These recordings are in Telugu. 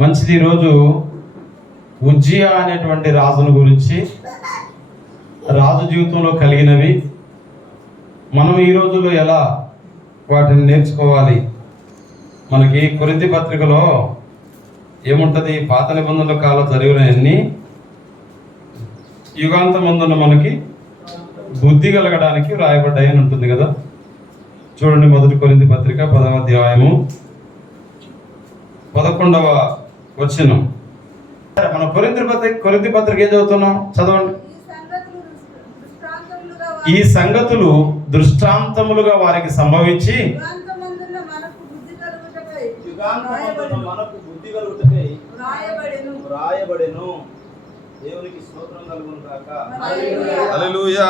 మంచిది. ఈరోజు ఉజ్జియా అనేటువంటి రాజును గురించి, రాజు జీవితంలో కలిగినవి మనం ఈ రోజుల్లో ఎలా వాటిని నేర్చుకోవాలి. మనకి కొరింథీ పత్రికలో ఏముంటుంది? పాత నిబంధనల కాలం జరిగినవన్నీ యుగాంతమందున మనకి బుద్ధి కలగడానికి రాయబడ్డాయి అని ఉంటుంది కదా. చూడండి, మొదటి కొరింథీ పత్రిక 10వ అధ్యాయము 11వ వచనం. మన కొరింథీ పత్రిక ఏం చదువుతున్నాం? చదవండి. ఈ సంగతులు దృష్టాంతములుగా వారికి సంభవించి దేవునికి స్తోత్రం కలుగును గాక. హల్లెలూయా.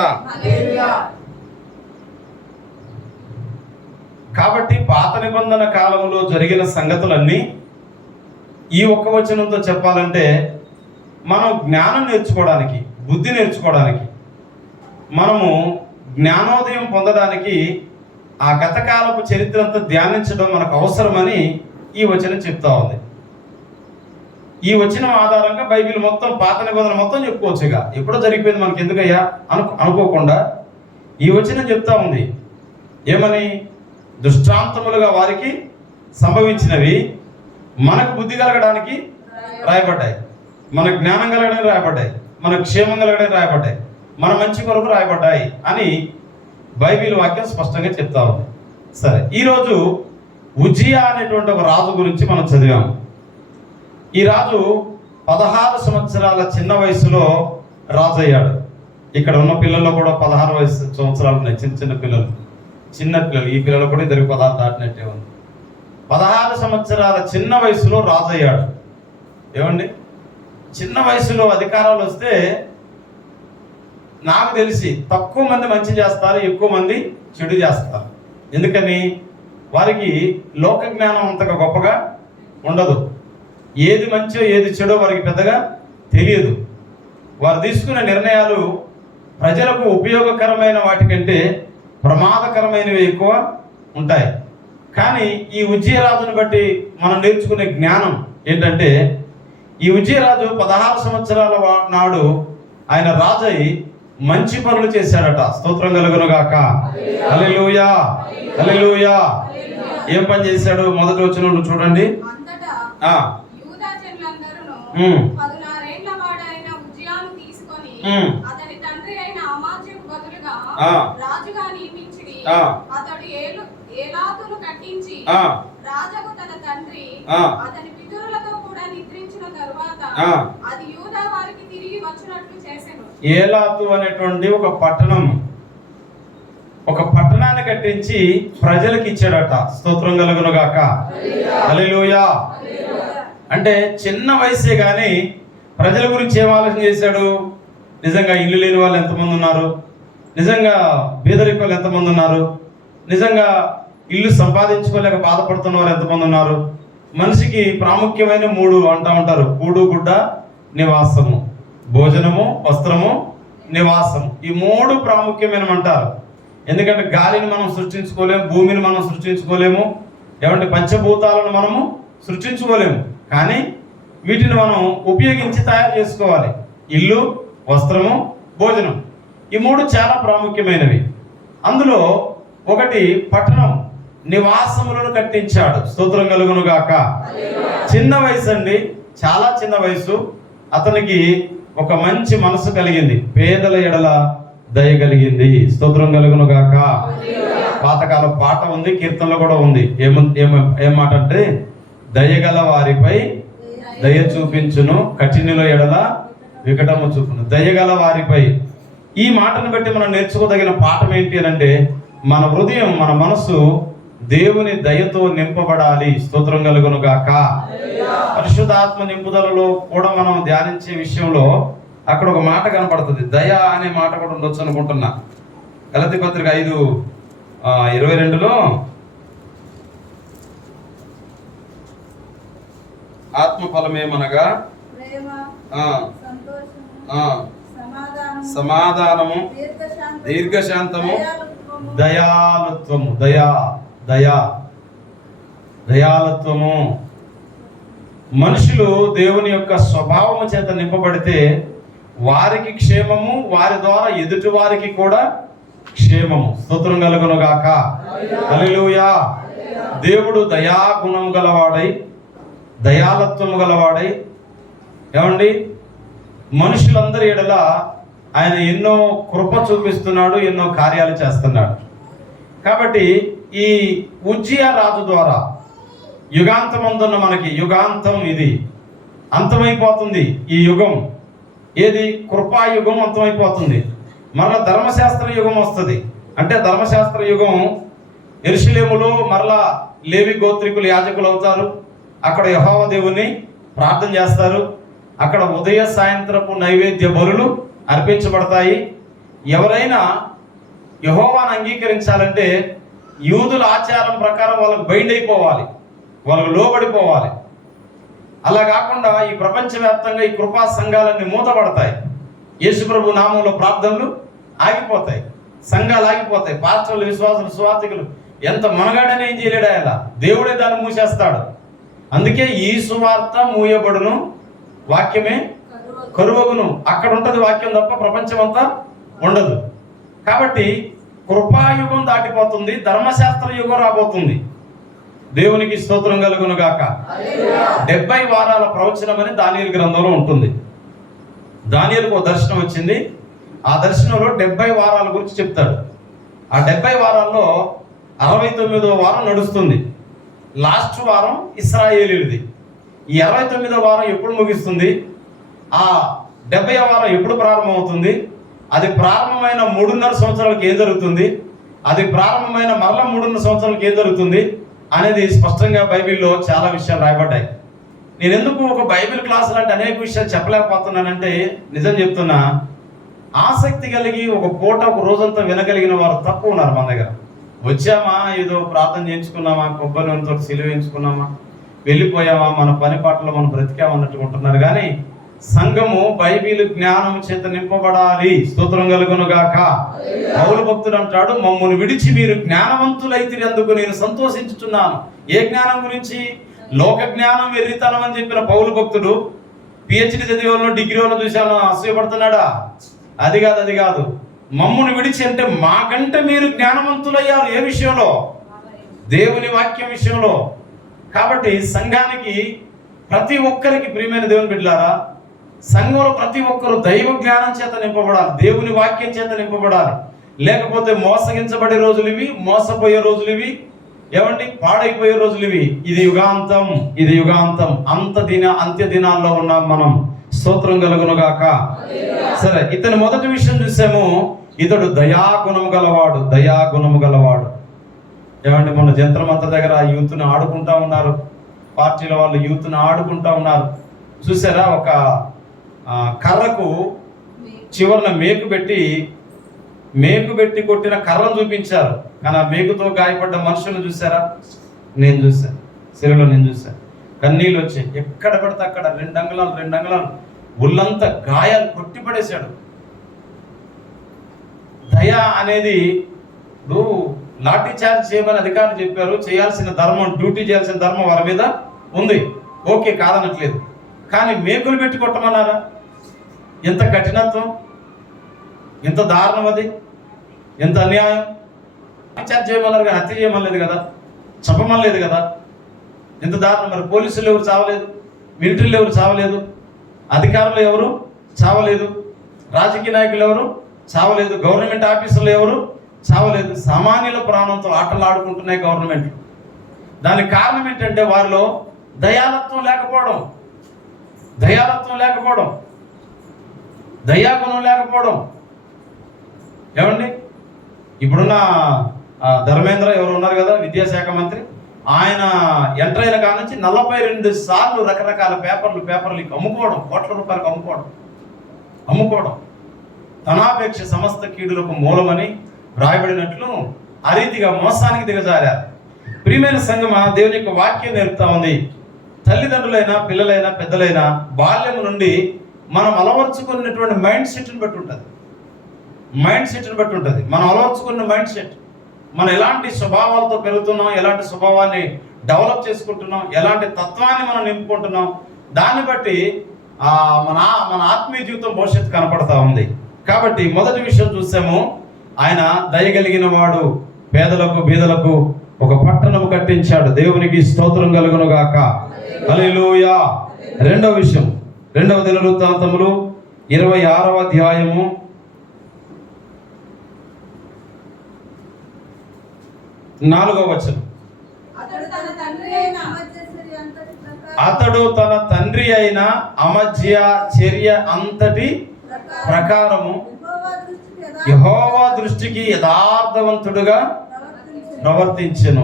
కాబట్టి పాత నిబంధన కాలంలో జరిగిన సంగతులన్నీ ఈ ఒక్క వచనంతో చెప్పాలంటే మనం జ్ఞానం నేర్చుకోవడానికి, బుద్ధి నేర్చుకోవడానికి, మనము జ్ఞానోదయం పొందడానికి ఆ గతకాలపు చరిత్ర అంతా ధ్యానించడం మనకు అవసరమని ఈ వచనం చెప్తా ఉంది. ఈ వచనం ఆధారంగా బైబిల్ మొత్తం, పాత నిబంధన మొత్తం చెప్పుకోవచ్చుగా. ఎప్పుడో జరిగిపోయింది మనకి ఎందుకయ్యా అనుకోకుండా ఈ వచనం చెప్తా ఉంది. ఏమని? దృష్టాంతములుగా వారికి సంభవించినవి మనకు బుద్ధి కలగడానికి రాయబడ్డాయి, మన జ్ఞానం కలగడానికి రాయబడ్డాయి, మన క్షేమం కలగడానికి రాయబడ్డాయి, మన మంచి కొరకు రాయబడ్డాయి అని బైబిల్ వాక్యం స్పష్టంగా చెప్తా ఉంది. సరే, ఈరోజు ఉజ్జియా అనేటువంటి ఒక రాజు గురించి మనం చదివాము. ఈ రాజు 16 సంవత్సరాల చిన్న వయసులో రాజు అయ్యాడు. ఇక్కడ ఉన్న పిల్లల్లో కూడా 16 సంవత్సరాలు ఉన్నాయి. చిన్న పిల్లలు. ఈ పిల్లలు కూడా 16 దాటినట్టే ఉంది. 16 సంవత్సరాల చిన్న వయసులో రాజు అయ్యాడు. ఏమండి, చిన్న వయసులో అధికారాలు వస్తే నాకు తెలిసి తక్కువ మంది మంచి చేస్తారు, ఎక్కువ మంది చెడు చేస్తారు. ఎందుకని? వారికి లోక జ్ఞానం అంతగా గొప్పగా ఉండదు. ఏది మంచో ఏది చెడో వారికి పెద్దగా తెలియదు. వారు తీసుకునే నిర్ణయాలు ప్రజలకు ఉపయోగకరమైన వాటికంటే ప్రమాదకరమైనవి ఎక్కువ ఉంటాయి. కానీ ఈ ఉజ్జియా రాజును బట్టి మనం నేర్చుకునే జ్ఞానం ఏంటంటే, ఈ ఉజ్జియా రాజు 16 సంవత్సరాల నాడు ఆయన రాజై మంచి పనులు చేశాడట. స్తోత్రం కలుగును గాక. హల్లెలూయా, హల్లెలూయా. ఏం పని చేశాడు? మొదటి వచనంలో చూడండి. ఏలాతు అనేటువంటి ఒక పట్టణాన్ని కట్టించి ప్రజలకు ఇచ్చాడట. స్తోత్రం కలుగును గాక. హల్లెలూయా. అంటే చిన్న వయసే కానీ ప్రజల గురించి ఏం ఆలోచన చేశాడు? నిజంగా ఇల్లు లేని వాళ్ళు ఎంతమంది ఉన్నారు? నిజంగా బీదరికులు ఎంతమంది ఉన్నారు? నిజంగా ఇల్లు సంపాదించుకోలేక బాధపడుతున్న వారు ఎంతమంది ఉన్నారు? మనిషికి ప్రాముఖ్యమైన 3 అంటూ ఉంటారు: కూడు, గుడ్డ, నివాసము. భోజనము, వస్త్రము, నివాసము. ఈ 3 ప్రాముఖ్యమైనవి అంటారు. ఎందుకంటే గాలిని మనం సృష్టించుకోలేము, భూమిని మనం సృష్టించుకోలేము, ఏమంటే పంచభూతాలను మనము సృష్టించుకోలేము. కానీ వీటిని మనం ఉపయోగించి తయారు చేసుకోవాలి. ఇల్లు, వస్త్రము, భోజనం. ఈ 3 చాలా ప్రాముఖ్యమైనవి. అందులో ఒకటి పట్టణం, నివాసములను కట్టించాడు. స్తోత్రం కలుగును గాక. చిన్న వయసు అండి, చాలా చిన్న వయసు. అతనికి ఒక మంచి మనసు కలిగింది. పేదల ఎడల దయ కలిగింది. స్తోత్రం కలుగును గాక. పాతకాల పాట ఉంది, కీర్తనలో కూడా ఉంది. ఏం మాట అంటే, దయగల వారిపై దయ చూపించును, కఠినుల ఎడల వికటము చూపును. దయగల వారిపై. ఈ మాటను బట్టి మనం నేర్చుకోదగిన పాఠం ఏంటి అని అంటే, మన హృదయం, మన మనసు దేవుని దయతో నింపబడాలి. స్తోత్రం కలుగును గాక. పరిశుద్ధాత్మ నింపుదలలో కూడా మనం ధ్యానించే విషయంలో అక్కడ ఒక మాట కనపడుతుంది. దయ అనే మాట కూడా ఉండొచ్చు అనుకుంటున్నా. గలతీ పత్రిక 5:22లో ఆత్మఫలమేమనగా సమాధానము, దీర్ఘశాంతము, దయాలుత్వము. మనుషులు దేవుని యొక్క స్వభావము చేత నింపబడితే వారికి క్షేమము, వారి ద్వారా ఎదుటి వారికి కూడా క్షేమము. స్తోత్రం కలుగును గాక. హల్లెలూయా. దేవుడు దయాగుణం గలవాడై, దయాలత్వము గలవాడై, ఏమండి, మనుషులందరి ఎడల ఆయన ఎన్నో కృప చూపిస్తున్నాడు, ఎన్నో కార్యాలు చేస్తున్నాడు. కాబట్టి ఈ ఉజ్జియా రాజు ద్వారా యుగాంతమందున్న మనకి, యుగాంతం ఇది అంతమైపోతుంది. ఈ యుగం ఏది? కృపాయుగం అంతమైపోతుంది. మరలా ధర్మశాస్త్ర యుగం వస్తుంది. అంటే ధర్మశాస్త్ర యుగం యెరూషలేములో మరలా లేవి గోత్రికులు యాజకులు అవుతారు. అక్కడ యెహోవా దేవుని ప్రార్థన చేస్తారు. అక్కడ ఉదయ సాయంత్రపు నైవేద్య బలులు అర్పించబడతాయి. ఎవరైనా యెహోవాను అంగీకరించాలంటే యూదుల ఆచారం ప్రకారం వాళ్ళకు బైండ్ అయిపోవాలి, వాళ్ళకు లోబడిపోవాలి. అలా కాకుండా ఈ ప్రపంచవ్యాప్తంగా ఈ కృపా సంఘాలన్నీ మూతపడతాయి. యేసుప్రభు నామంలో ప్రార్థనలు ఆగిపోతాయి, సంఘాలు ఆగిపోతాయి. పాస్టర్లు, విశ్వాసులు, సువార్థికులు ఎంత మనగాడని ఏం చేయలేడు, ఆయన దేవుడే దాన్ని మూసేస్తాడు. అందుకే ఈ సువార్త మూయబడును, వాక్యమే కరువగును. అక్కడ ఉంటుంది వాక్యం తప్ప ప్రపంచం అంతా ఉండదు. కాబట్టి కృపాయుగం దాటిపోతుంది, ధర్మశాస్త్ర యుగం రాబోతుంది. దేవునికి స్తోత్రం కలుగును గాక. 70 వారాల ప్రవచనం అని దానియేలు గ్రంథంలో ఉంటుంది. దానియేలుకు ఒక దర్శనం వచ్చింది. ఆ దర్శనంలో 70 వారాల గురించి చెప్తాడు. ఆ 70 వారాల్లో 69వ వారం నడుస్తుంది. లాస్ట్ వారం ఇశ్రాయేలీయులది. ఈ 69వ వారం ఎప్పుడు ముగిస్తుంది? ఆ 70వ వారం ఎప్పుడు ప్రారంభమవుతుంది? అది ప్రారంభమైన 3.5 సంవత్సరాలకు ఏం జరుగుతుంది? అది ప్రారంభమైన మరలా 3.5 సంవత్సరాలకు ఏం జరుగుతుంది అనేది స్పష్టంగా బైబిల్లో చాలా విషయాలు రాయబడ్డాయి. నేను ఎందుకు ఒక బైబిల్ క్లాసులు అంటే అనేక విషయాలు చెప్పలేకపోతున్నానంటే, నిజం చెప్తున్నా, ఆసక్తి కలిగి ఒక పూట ఒక రోజంతా వినగలిగిన వారు తక్కువ ఉన్నారు మన దగ్గర. వచ్చామా, ఏదో ప్రార్థన చేయించుకున్నామా, కొబ్బరి నూనెతో సిలువ వేయించుకున్నామా, వెళ్ళిపోయామా, మన పని పాటలో మనం బ్రతికామన్నట్టు ఉంటున్నారు. కానీ సంఘము బైబిల్ జ్ఞానం చేత నింపబడాలి. స్తోత్రం కలుగును గాక. పౌలు భక్తుడు అంటాడు, మమ్మల్ని విడిచి మీరు జ్ఞానవంతులైతే అందుకు నేను సంతోషించుచున్నాను. ఏ జ్ఞానం గురించి? లోక జ్ఞానం వెర్రితనం అని చెప్పిన పౌలు భక్తుడు పిహెచ్డి చదివే వాళ్ళు, డిగ్రీ వాళ్ళు చూసాను అసూయపడుతున్నాడా? అది కాదు. మమ్మల్ని విడిచి అంటే మాకంటే మీరు జ్ఞానవంతులయ్యారు. ఏ విషయంలో? దేవుని వాక్యం విషయంలో. కాబట్టి సంఘానికి ప్రతి ఒక్కరికి, ప్రియమైన దేవుని బిడ్డలారా, సంఘంలో ప్రతి ఒక్కరు దైవ జ్ఞానం చేత నింపబడాలి, దేవుని వాక్యం చేత నింపబడాలి. లేకపోతే మోసగించబడే రోజులు ఇవి, మోసపోయే రోజులు ఇవి, ఏమండి, పాడైపోయే రోజులు ఇవి. ఇది యుగాంతం, ఇది యుగాంతం. అంత్య దినాల్లో ఉన్నాం మనం. స్తోత్రం కలుగును గాక. సరే, ఇతని మొదటి విషయం చూసాము, ఇతడు దయాగుణము గలవాడు. దయాగుణము గలవాడు. ఏమండి, మన జంత్రమంత దగ్గర యూత్ని ఆడుకుంటా ఉన్నారు, పార్టీల వాళ్ళు యూత్ని ఆడుకుంటా ఉన్నారు. చూసారా? ఒక కర్రకు చివరిన మేకు పెట్టి కొట్టిన కర్రను చూపించారు. కానీ ఆ మేకుతో గాయపడ్డ మనుషులను చూసారా? నేను చూశాను, సిరిలో నేను చూశాను. కన్నీళ్ళు వచ్చాయి. ఎక్కడ పడితే అక్కడ 2 అంగుళాలు ఒళ్ళంతా గాయాలు కొట్టి పడేశాడు. దయ అనేది, ఇప్పుడు లాఠీ చార్జ్ చేయమని అధికారులు చెప్పారు. చేయాల్సిన ధర్మం, డ్యూటీ చేయాల్సిన ధర్మం వారి మీద ఉంది, ఓకే, కాదనట్లేదు. కానీ మేకులు పెట్టి కొట్టమన్నారా? ఎంత కఠినత్వం, ఎంత దారుణం, అది ఎంత అన్యాయం. చార్జ్ చేయమన్నారు కానీ హత్య చేయమనలేదు కదా, చంపమనలేదు కదా. ఎంత దారుణం. మరి పోలీసులు ఎవరు చావలేదు, మిలిటరీలు ఎవరు చావలేదు, అధికారులు ఎవరు చావలేదు, రాజకీయ నాయకులు ఎవరు చావలేదు, గవర్నమెంట్ ఆఫీసర్లు ఎవరు చావలేదు. సామాన్యుల ప్రాణంతో ఆటలు ఆడుకుంటున్నాయి గవర్నమెంట్. దానికి కారణం ఏంటంటే వారిలో దయాలత్వం లేకపోవడం, దయాగుణం లేకపోవడం. ఏమండి, ఇప్పుడున్న ధర్మేంద్ర ఎవరు ఉన్నారు కదా, విద్యాశాఖ మంత్రి, ఆయన ఎంటర్ అయిన కాడ నుంచి 42 సార్లు రకరకాల పేపర్లు అమ్ముకోవడం, కోట్ల రూపాయలకు అమ్ముకోవడం. ధనాపేక్ష సమస్త కీడులకు మూలమని వ్రాయబడినట్లు ఆ రీతిగా మోసానికి దిగజారారు. ప్రియమైన సంఘమా, దేవుని యొక్క వాక్యం నేర్పుతా ఉంది. తల్లిదండ్రులైనా, పిల్లలైనా, పెద్దలైనా బాల్యం నుండి మనం అలవర్చుకున్నటువంటి మైండ్ సెట్ని బట్టి ఉంటుంది. మనం అలవర్చుకున్న మైండ్ సెట్, మనం ఎలాంటి స్వభావాలతో పెరుగుతున్నాం, ఎలాంటి స్వభావాన్ని డెవలప్ చేసుకుంటున్నాం, ఎలాంటి తత్వాన్ని మనం నింపుకుంటున్నాం, దాన్ని బట్టి మన ఆత్మీయ జీవితం భవిష్యత్తు కనపడతా ఉంది. కాబట్టి మొదటి విషయం చూసాము, ఆయన దయగలిగిన వాడు, పేదలకు బీదలకు ఒక పట్టణము కట్టించాడు. దేవునికి స్తోత్రం కలుగును గాక. హల్లెలూయా. రెండవ విషయం, రెండవ దినవృత్తాంతములు 26వ అధ్యాయము 4వ వచనం. అతడు తన తండ్రి అయిన అమజ్య చర్య అంతటి ప్రకారము యెహోవా దృష్టికి యథార్థవంతుడుగా ప్రవర్తించెను,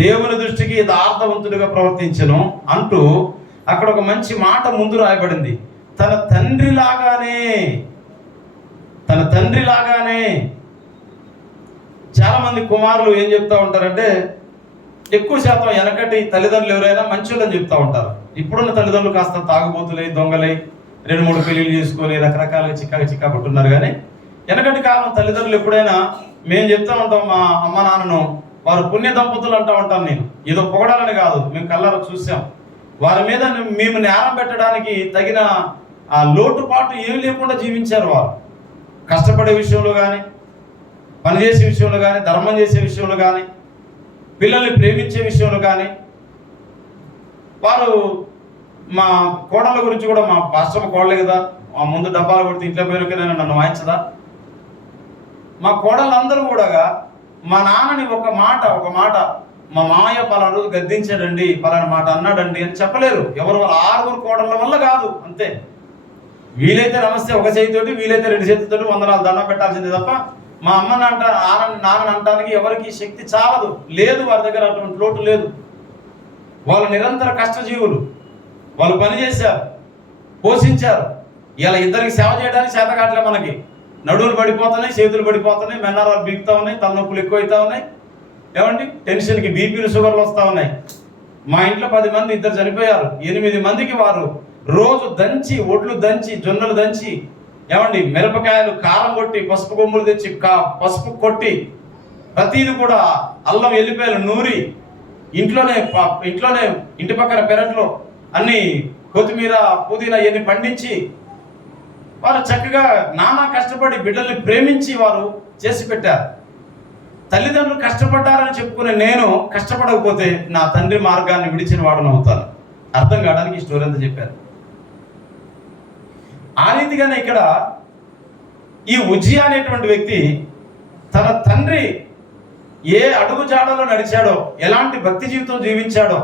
దేవుని దృష్టికి యథార్థవంతుడిగా ప్రవర్తించెను అంటూ అక్కడ ఒక మంచి మాట ముందు రాయబడింది. తన తండ్రి లాగానే. చాలా మంది కుమారులు ఏం చెప్తా ఉంటారంటే, ఎక్కువ శాతం వెనకటి తల్లిదండ్రులు ఎవరైనా మంచోళ్ళని చెప్తా ఉంటారు. ఇప్పుడున్న తల్లిదండ్రులు కాస్త తాగుబోతులై, దొంగలై, 2-3 పెళ్లిళ్ళు చేసుకొని రకరకాలుగా చిక్కా పట్టున్నారు. కానీ వెనకటి కాలం తల్లిదండ్రులు ఎప్పుడైనా మేము చెప్తా ఉంటాం, మా అమ్మ నాన్నను వారు పుణ్య దంపతులు అంటూ ఉంటాను. నేను ఏదో పొగడాలని కాదు, మేము కళ్ళారా చూసాం. వారి మీద మేము నేరం పెట్టడానికి తగిన లోటుపాటు ఏమి లేకుండా జీవించారు. వారు కష్టపడే విషయంలో కానీ, పనిచేసే విషయంలో కానీ, ధర్మం చేసే విషయంలో కానీ, పిల్లల్ని ప్రేమించే విషయంలో కానీ. వారు మా కోడళ్ళ గురించి కూడా, మా పాస్టర్ కోడలే కదా, మా ముందు డబ్బాలు కొడితే ఇంట్లో పోయిన నన్ను వాయించదా. మా కోడళ్ళందరూ కూడా మా నాన్నని ఒక మాట మా మామయ్య పలానా రోజు గద్దించాడండి, పలానా మాట అన్నాడండి అని చెప్పలేరు. ఎవరు వాళ్ళ 6 కోడళ్ళ వల్ల కాదు, అంతే. వీలైతే నమస్తే ఒక చేతితోటి, వీలైతే 2 చేతులతోటి వందనాలు దండం పెట్టాల్సిందే తప్ప మా అమ్మ నాన్నని అంటానికి ఎవరికి శక్తి చాలదు, లేదు. వారి దగ్గర అటువంటి లోటు లేదు. వాళ్ళు నిరంతర కష్టజీవులు. వాళ్ళు పని చేశారు, పోషించారు. ఇలా ఇద్దరికి సేవ చేయడానికి చేత కావట్లే. మనకి నడువులు పడిపోతున్నాయి, చేతులు పడిపోతున్నాయి, మెన్నారాలు బిగుతూ ఉన్నాయి, తలనొప్పులు ఎక్కువైతా ఉన్నాయి. ఏమండి, టెన్షన్కి బీపీలు షుగర్లు వస్తూ ఉన్నాయి. మా ఇంట్లో 10 మంది, 2 చనిపోయారు. 8 మందికి వారు రోజు దంచి, ఒడ్లు దంచి, జొన్నలు దంచి, ఏమండి మిరపకాయలు కారం కొట్టి, పసుపు కొమ్ములు తెచ్చి పసుపు కొట్టి, ప్రతిది కూడా అల్లం ఎల్లిపాయలు నూరి ఇంట్లోనే ఇంటి పక్కన పెరట్లో అన్ని కొత్తిమీర పుదీనా ఇవన్నీ పండించి వారు చక్కగా నానా కష్టపడి బిడ్డల్ని ప్రేమించి వారు చేసి పెట్టారు. తల్లిదండ్రులు కష్టపడ్డారని చెప్పుకునే నేను కష్టపడకపోతే నా తండ్రి మార్గాన్ని విడిచిన వాడని అవుతాను. అర్థం కావడానికి ఈ స్టోరీ అంతా చెప్పారు. ఆ రీతిగానే ఇక్కడ ఈ ఉజ్జియా అనేటువంటి వ్యక్తి తన తండ్రి ఏ అడుగు జాడలో నడిచాడో, ఎలాంటి భక్తి జీవితం జీవించాడో,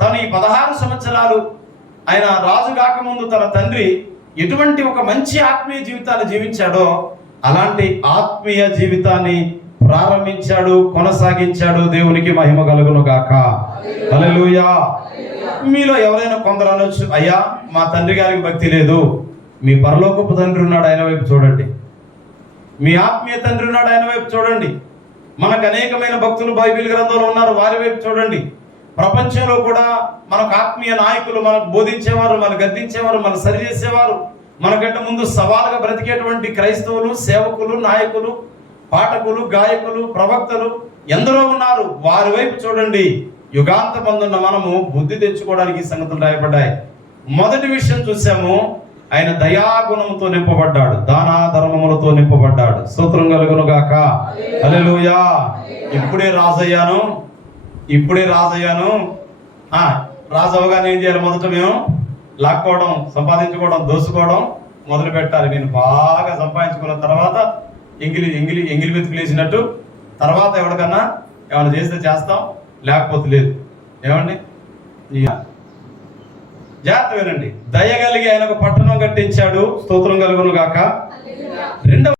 తను ఈ 16 సంవత్సరాలు ఆయన రాజు కాకముందు తన తండ్రి ఎటువంటి ఒక మంచి ఆత్మీయ జీవితాన్ని జీవించాడో అలాంటి ఆత్మీయ జీవితాన్ని ప్రారంభించాడు, కొనసాగించాడు. దేవునికి మహిమ కలుగును గాక. హల్లెలూయా. మీలో ఎవరైనా కొందరు అనొచ్చు, అయ్యా మా తండ్రి గారికి భక్తి లేదు. మీ పరలోకపు తండ్రి ఉన్నాడు, ఆయన వైపు చూడండి. మీ ఆత్మీయ తండ్రి ఉన్నాడు, ఆయన వైపు చూడండి. మనకు అనేకమైన భక్తులు బైబిల్ గ్రంథంలో ఉన్నారు, వారి వైపు చూడండి. ప్రపంచంలో కూడా మనకు ఆత్మీయ నాయకులు, మనకు బోధించేవారు, మనకు గద్దించేవారు, మనకు సరిచేసేవారు, మనకంటే ముందు సవాలుగా బ్రతికేటువంటి క్రైస్తవులు, సేవకులు, నాయకులు, పాఠకులు, గాయకులు, ప్రవక్తలు ఎందరో ఉన్నారు. వారి వైపు చూడండి. యుగాంతమందున్న మనము బుద్ధి తెచ్చుకోవడానికి ఈ సంగతులు రాయబడ్డాయి. మొదటి విషయం చూసాము, ఆయన దయాగుణముతో నింపబడ్డాడు, దానా ధర్మములతో నింపబడ్డాడు. స్తోత్రం కలుగును గాక. హల్లెలూయా. ఇప్పుడే రాజయ్యాను. రాజు అవగానే ఏం చేయాలి? మొదట మేము లాక్కోవడం, సంపాదించుకోవడం, దోసుకోవడం మొదలు పెట్టాలి. నేను బాగా సంపాదించుకున్న తర్వాత ఎంగిలి మెతుకులు వేసినట్టు తర్వాత ఎవరికన్నా ఏమైనా చేస్తే చేస్తాం, లేకపోతే లేదు. ఏమండి, జాగ్రత్త వినండి. దయగలిగి ఆయన ఒక పట్టణం కట్టించాడు. స్తోత్రం కలుగును గాక. రెండవ